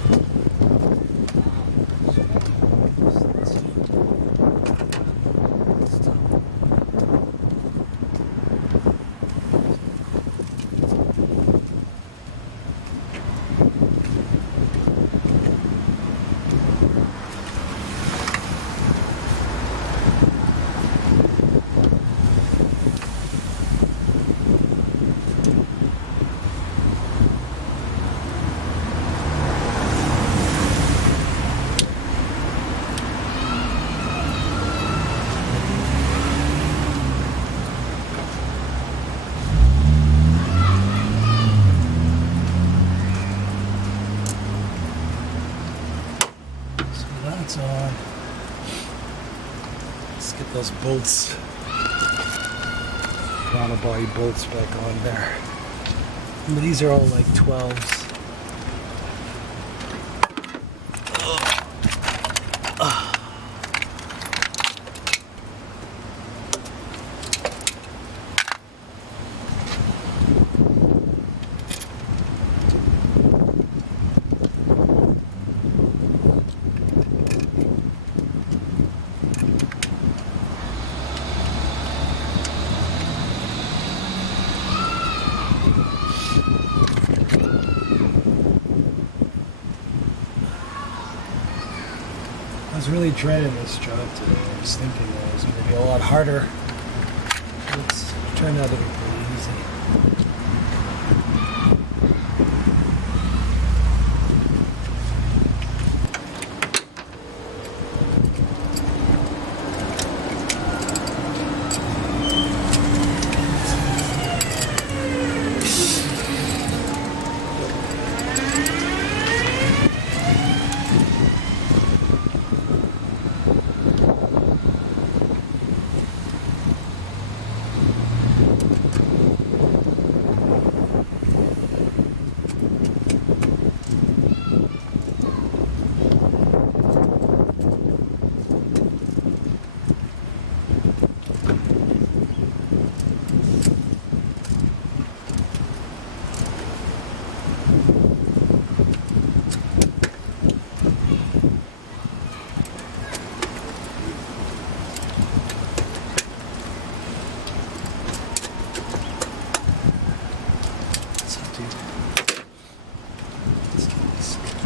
That's on. Let's get those bolts, counterbody bolts back on there. But these are all like 12s. was really dreading this job today. I was thinking that it was going to be a lot harder. It's turned out to be pretty easy.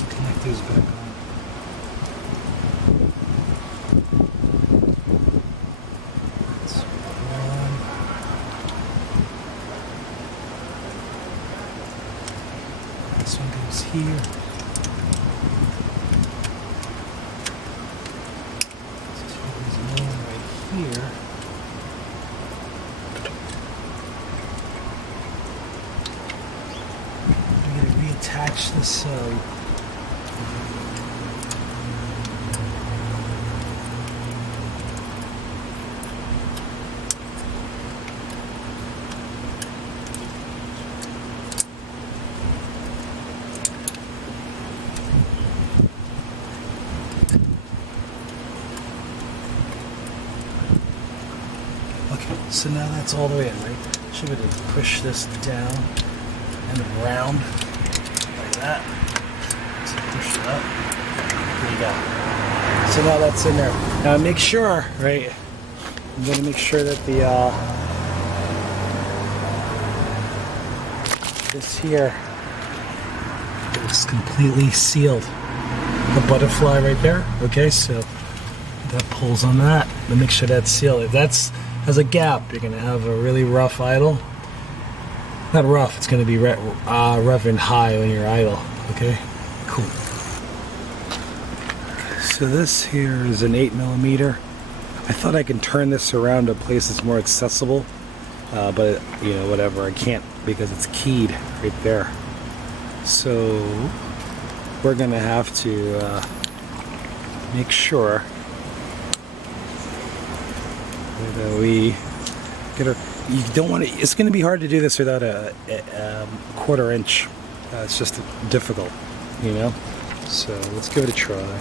Connectors back on. That's one. This one goes here. This one goes in right here. I'm going to reattach this okay, so now that's all the way in, right? Should be able to push this down and around like that. So push it up. There you go. So now that's in there. Now make sure, right? I'm going to make sure that the this here is completely sealed. The butterfly right there. Okay, so that pulls on that. Then make sure that's sealed. If that's has a gap, you're going to have a really rough idle. Not rough, it's going to be rough and high when you're idle. Okay, cool. So this here is an 8mm. I thought I can turn this around to a place that's more accessible, but you know, whatever, I can't because it's keyed right there. So we're going to have to make sure that we get our. You don't want to. It's going to be hard to do this without a 1/4 inch. It's just difficult, you know. So let's give it a try.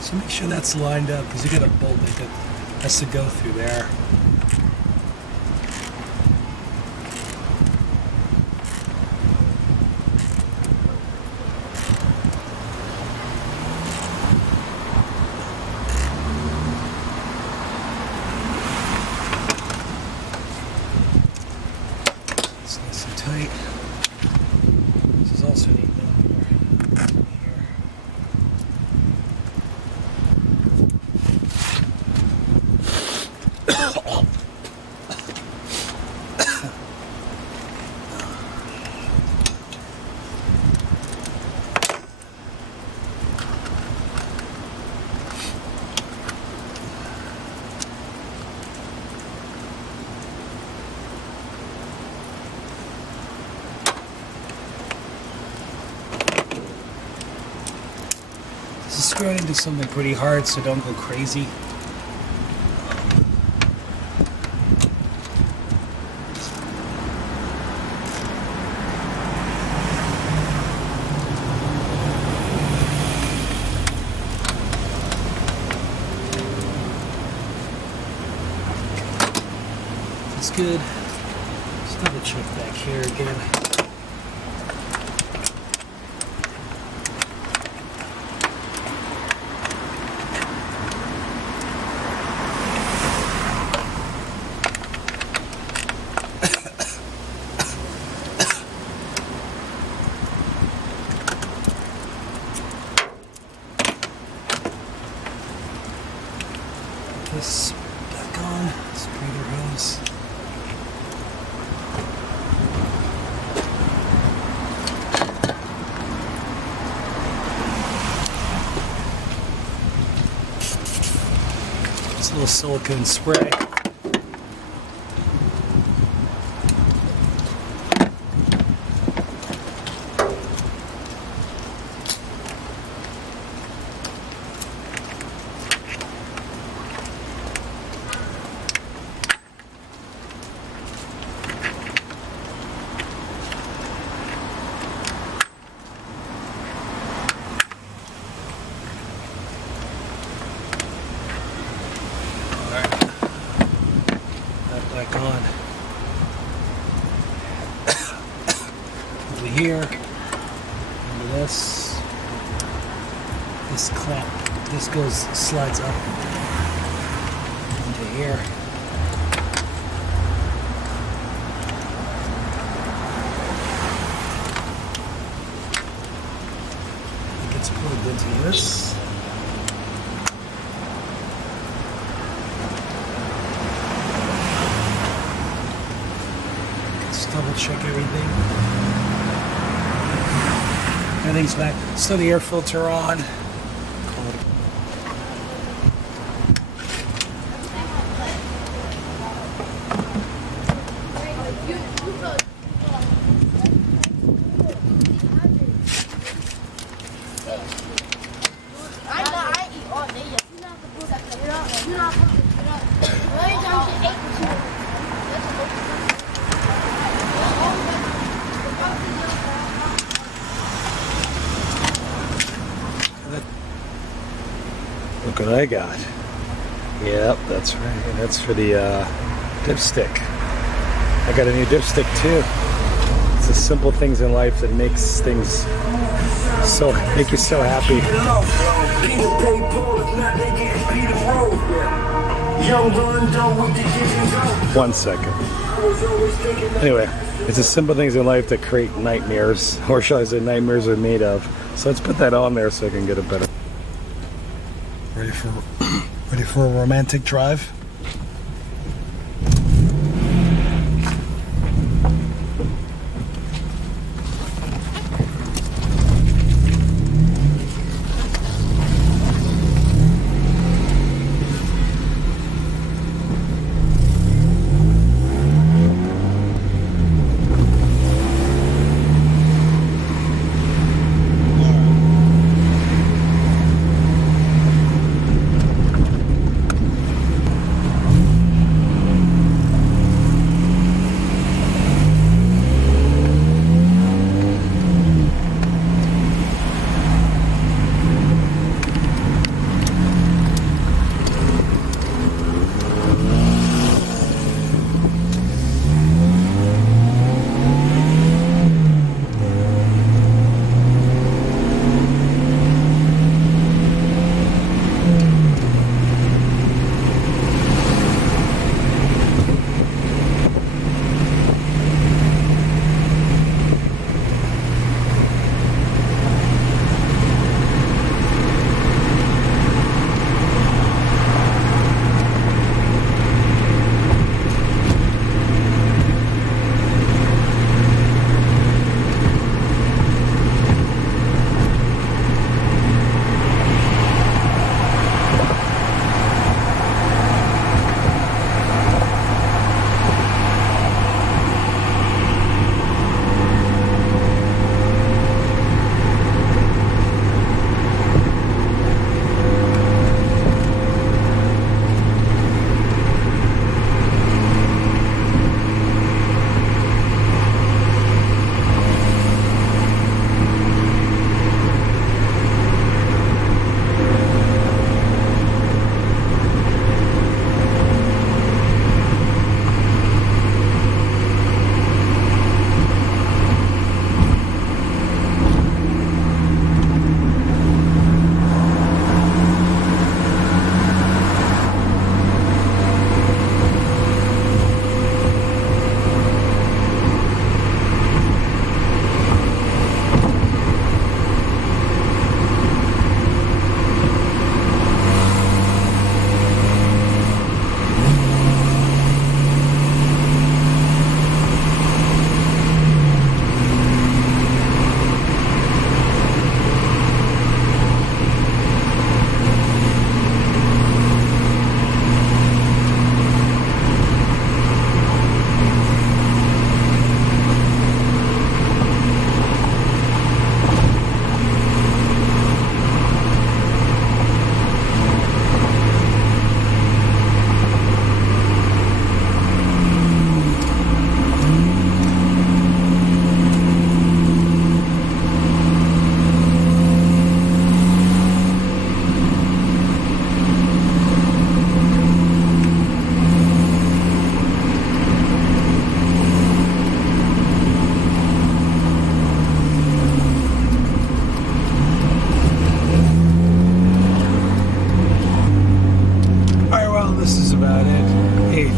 So make sure that's lined up because you got a bolt that has to go through there. It's nice and tight. This is also an 8mm. run into something pretty hard, so don't go crazy. It's good. Just double check back here again. This back on, sprayer hose. This little silicone spray. Back on. Over here, into this clamp, this slides up into here. It gets plugged into this. Double check everything. Everything's back. So the air filter on. Look what I got. Yep, that's right. That's for the dipstick. I got a new dipstick too. It's the simple things in life that makes things make you so happy. 1 second. Anyway, it's the simple things in life that create nightmares, or shall I say nightmares are made of. So let's put that on there so I can get a better. Ready for a romantic drive?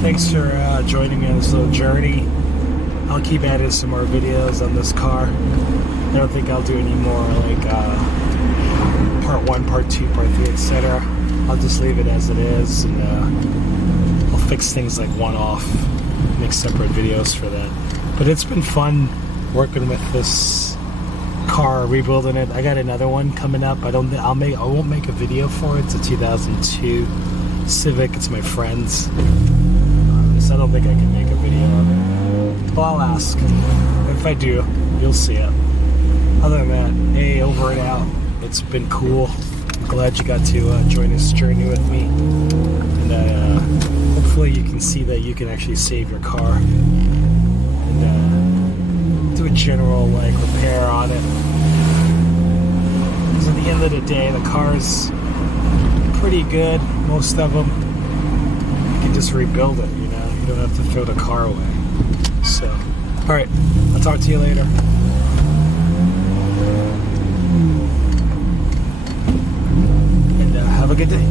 thanks for joining me on this little journey. I'll keep adding some more videos on this car. I don't think I'll do any more like part 1, part 2, part 3, etc. I'll just leave it as it is, and I'll fix things like one-off, make separate videos for that. But it's been fun working with this car, rebuilding it. I got another one coming up. I won't make a video for it. It's a 2002 Civic. It's my friend's. So I don't think I can make a video of it. Well, I'll ask. If I do, you'll see it. Other than that, hey, over and out. It's been cool. I'm glad you got to join this journey with me. And hopefully you can see that you can actually save your car. And do a general like repair on it. Because at the end of the day, the car's pretty good. Most of them, you can just rebuild it. You know, you don't have to throw the car away. So, all right, I'll talk to you later. And have a good day.